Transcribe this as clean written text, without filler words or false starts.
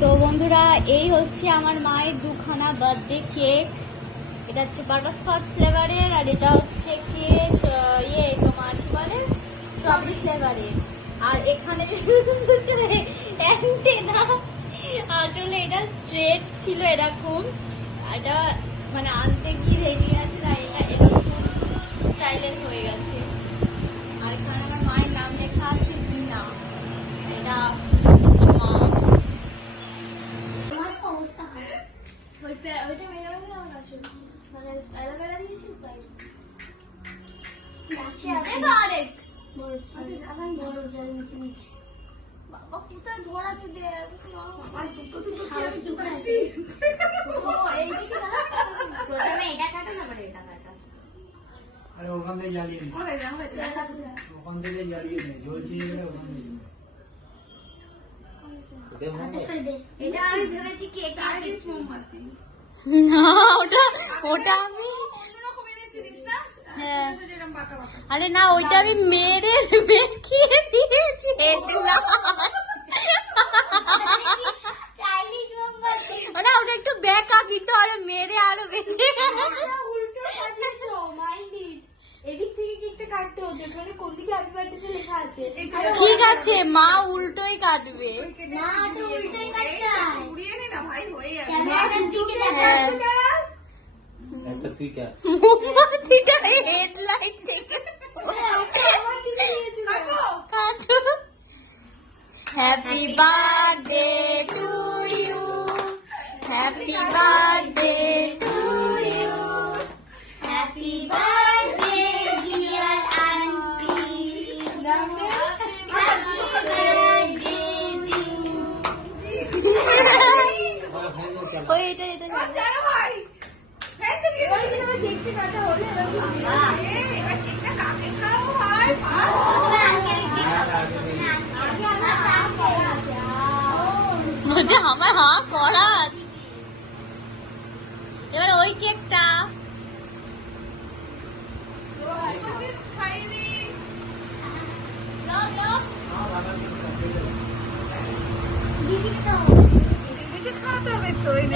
তো বন্ধুরা, এই হচ্ছে আমার মায়ের দুখানা বার্থডে কেক। এটা হচ্ছে বাটারস্কচ ফ্লেভারের, আর এটা হচ্ছে কেক তোমার কি বলে স্ট্রবেরি ফ্লেভারের। আর এখানে আসলে এটা স্ট্রেট ছিল এরকম, এটা মানে আনতে গিয়ে ভেঙে গেছে, তাই এটা এরকম স্টাইলের হয়ে গেছে। আর এখানে আমার মায়ের নাম লেখা আছে বিনা। এটা মা। আরে ওখান থেকে জ্বালিয়ে নে, ওখান থেকে জ্বালিয়ে নে, জ্বলছে ওখান থেকে। এটা আমি ভেবেছি কেক মোমবাতি না, ওটা ওটা আমি আরে না, ওইটা আমি মেরে মেখিয়ে দিয়েছি। ওটা ওটা একটু বেকা, কিন্তু আরো মেরে আরো বেঁচে উল্টো সাজিয়েছো মাইন্ডি। এদিক থেকে কেকটা কাটতে হতো, এখানে কোন দিকে হ্যাপি বার্থডে লেখা আছে। ঠিক আছে, মা উল্টোই কাটবে। না তো উল্টোই কাটতে হয়। উড়িয়ে নে না ভাই, হয়ে যাবে। ক্যামেরাটার দিকে দেখা। একটা তুই কে মোমবাতিটা হেডলাইট থেকে আমার দিকে নিয়েছিল। কাটো। Happy birthday to you, happy birthday to you, happy birthday dear aunty. ওই এটা এটা জানো ভাই, হ্যাঁ তো কি এবারে কিন্তু আমার কেকটা কাটা হলো, এবার এবার কেকটা কাকে খাওয়াবো ভাই? বলছে আমার হা করা। এবার ওই কেকটা খাইনি। দিদিকে দাও। দিদিকে খাওয়াতে হবে তো, এই